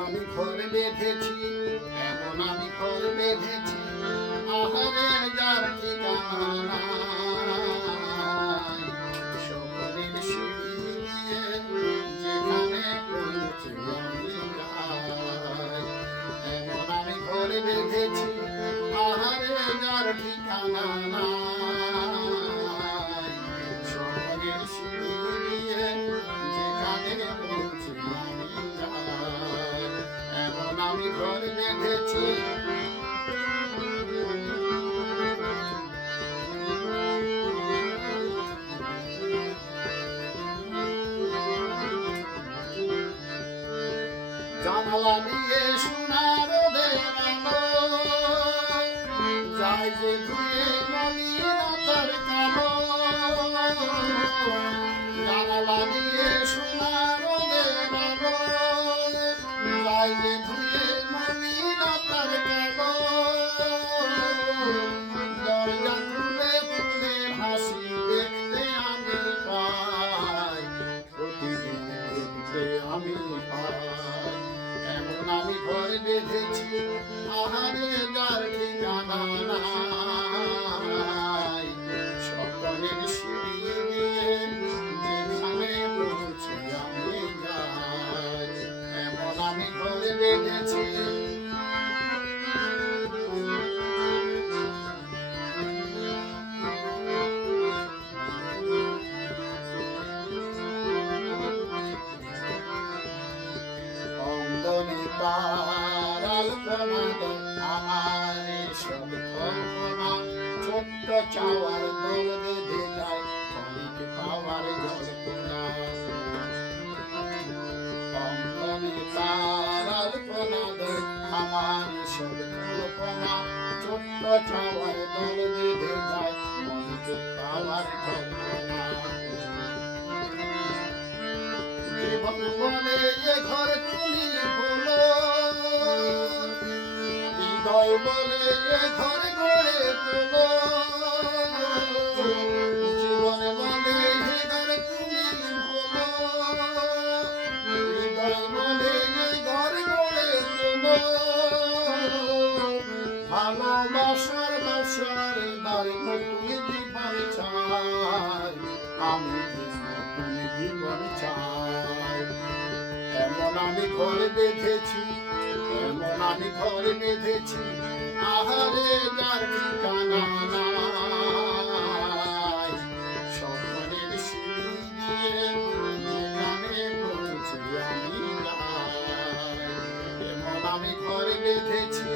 আমি ঘর বেঁধেছি, এমন আমি ঘর বেঁধেছি, আহারে যার ঠিকানা নাই। স্বপ্নের সিঁড়ি দিয়ে যেখানে পৌঁছে আমি যাই, এমন আমি ঘর বেঁধেছি, আহারে যার ঠিকানা নাই। স্বপ্নের সিঁড়ি দিয়ে যেখানে পৌঁছে আমি যাই, এমন আমি ঘর বেঁধেছি। জানালা দিয়ে সোনার দেওয়ালো যায় যে ধুয়ে মলিনতার কালো। জানালা দিয়ে সোনার দেওয়ালো যায় যে ধুয়ে মলিনতার কালো। দরজা খুলে ফুলের হাসি দেখতে আমি পাই, প্রতিদিন দেখতে আমি পাই, এমন আমি ঘর বেঁধেছি, আহারে যার ঠিকানা নাই। স্বপ্নের সিঁড়ি দিয়ে যেখানে পৌঁছে আমি যাই, এমন আমি ঘর বেঁধেছি। তার আলপনা আমার সব কল্পনা, ছোট্ট চাওয়ার দোল বেঁধে যায় অনেক পাওয়ার জল্পনা। অঙ্গনে তার আলপনা আমার সব কল্পনা, ছোট্ট চাওয়ার দোল বেঁধে যায় অনেক পাওয়ার জল্পনা। জীবন বলে এ ঘর তুলি হলো, হৃদয় বলে এ ঘর গড়ে তোলো। জীবন বলে এ ঘর তুলি হলো, হৃদয় বলে এ ঘর গড়ে তোলো। ভালোবাসার বাসার দ্বারে নতুন জীবন চাই, আমি নতুন জীবন চাই, এমন আমি ঘর বেঁধেছি, এমন আমি ঘর বেঁধেছি, আহারে যার ঠিকানা নাই। স্বপ্নের সিঁড়ি দিয়ে যেখানে পৌঁছে আমি যাই, এমন আমি ঘর বেঁধেছি,